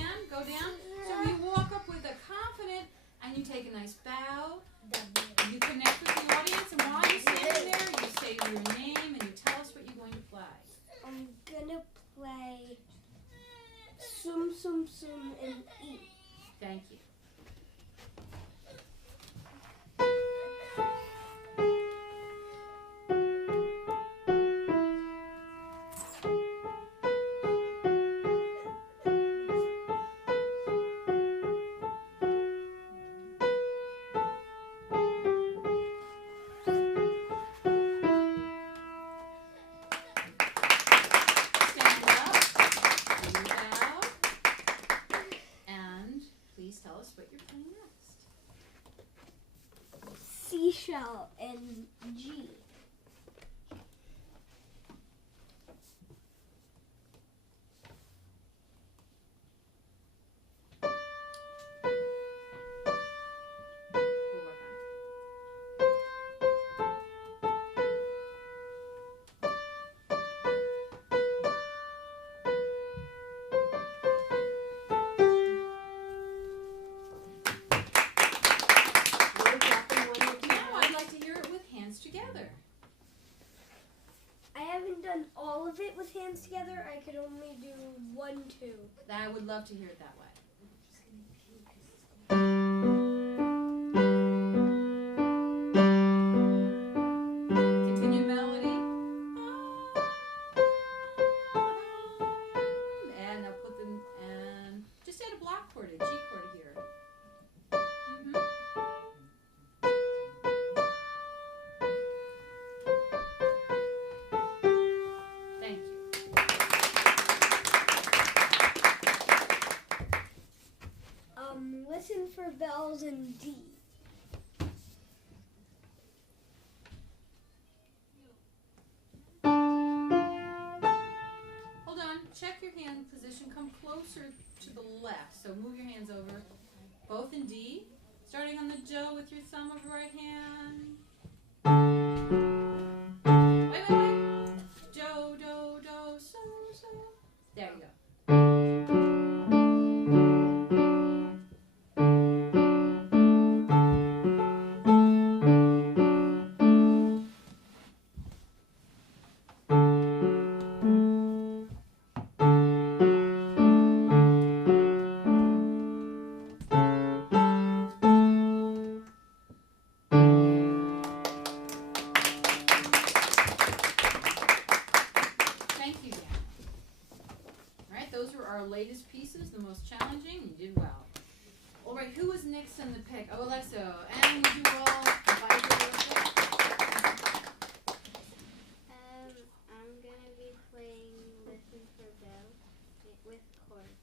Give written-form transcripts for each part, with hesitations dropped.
hand, go down. So you walk up with a confident, and you take a nice bow. You connect with the audience, and while you're standing there, you say your name and you tell us what you're going to play. I'm gonna play Sum Sum Sum and Eat. Thank you. Stand up, breathe out, and please tell us what you're playing next. Seashell and G. We'll work on it. Now I'd like to hear it with hands together. I haven't done all of it with hands together. I could only do 1, 2. I would love to hear it that way. Continue melody. And I'll put them, and just add a block chord, a G chord here. Thank you. Listen for bells in D. Hold on, check your hand position, come closer to the left. So move your hands over, both in D, starting on the Do with your thumb of your right hand. Wait. Do, do, do, so, so. There you go. Thank you, Dan. All right, those were our latest pieces, the most challenging. You did well. All right, who was next on the pick? Oh, Alexo. And would you all invite her real quick? I'm gonna be playing Listen for Bells with chords.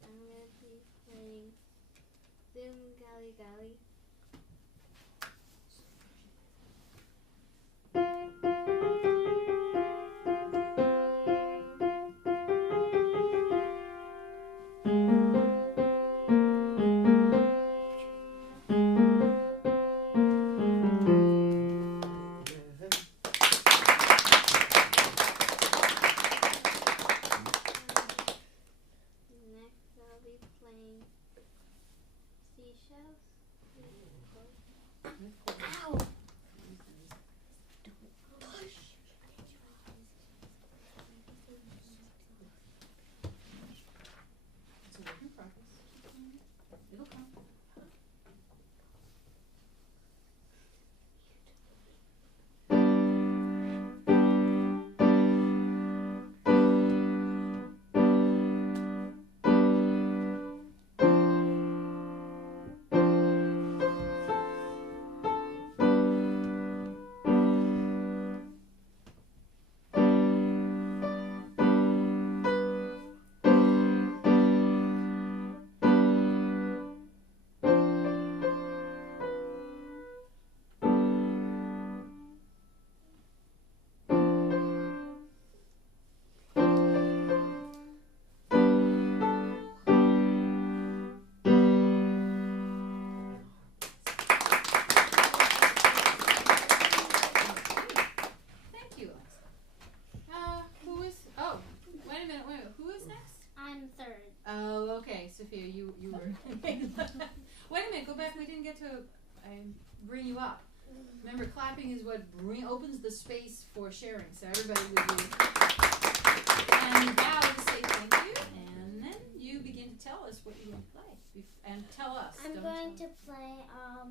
I'm gonna be playing Zoom Gally Gally. Next I'll be playing Seashells with chords. Ow! It's a work in progress. It'll come. I bring you up. Remember, clapping is what opens the space for sharing. So everybody would do. And now to say thank you, and then you begin to tell us what you're going to play. And tell us. I'm don't going tell to play, I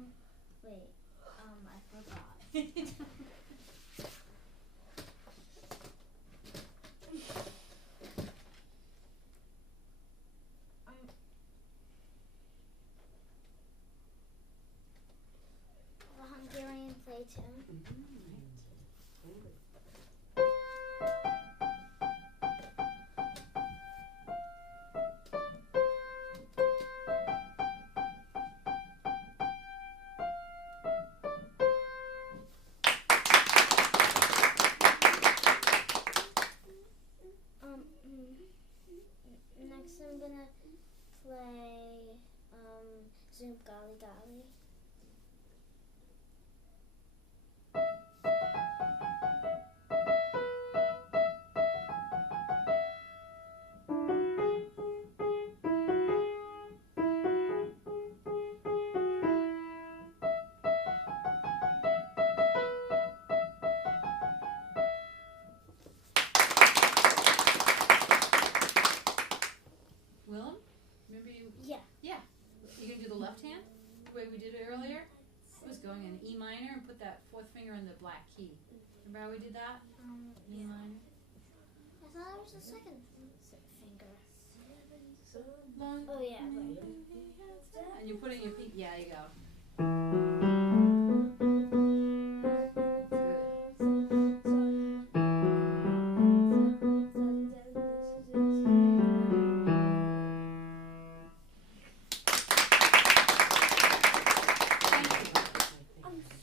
forgot. The Hungarian play tune. Next I'm gonna play Zoom Golly Golly. Willem, remember you? Yeah. Yeah. You gonna do the left hand, the way we did it earlier? It was going in E minor and put that fourth finger in the black key. Remember how we did that? E minor. I thought it was the second finger. Long. Oh yeah, right. And you're putting your feet. Yeah, you go.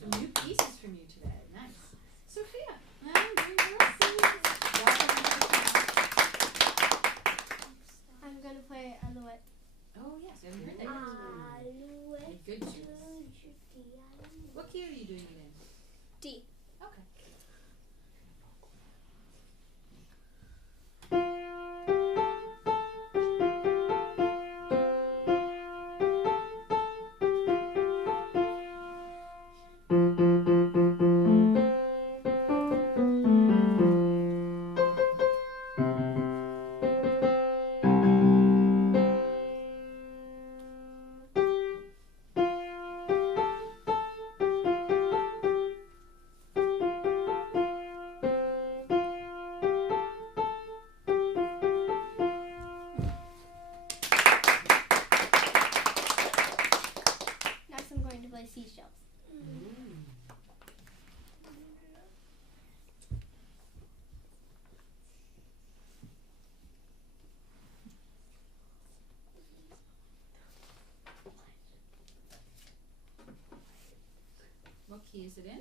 Some new pieces from you today. Nice. Sophia. Welcome. I'm gonna play Alouette. Oh yes, I haven't heard that yet. Alouette. Good choice. What key are you doing it in? D. Okay. Next I'm going to play Seashells. What key is it in?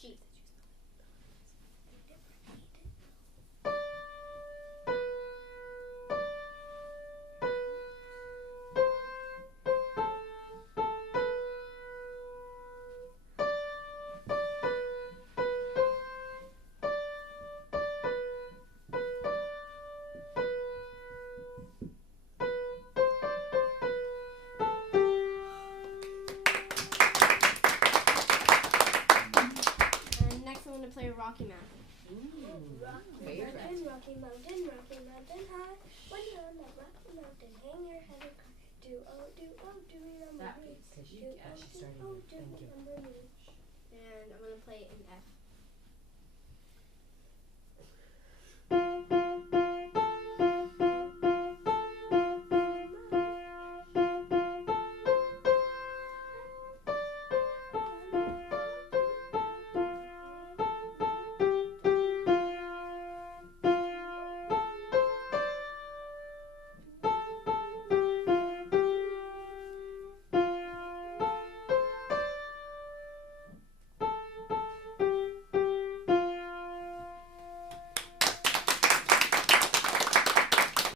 G. And next I'm going to play Rocky Mountain. Favorite. Rocky Mountain high. When you're on that Rocky Mountain, hang your head and cry. Do remember That me. piece. Do remember me. And I'm going to play it in F.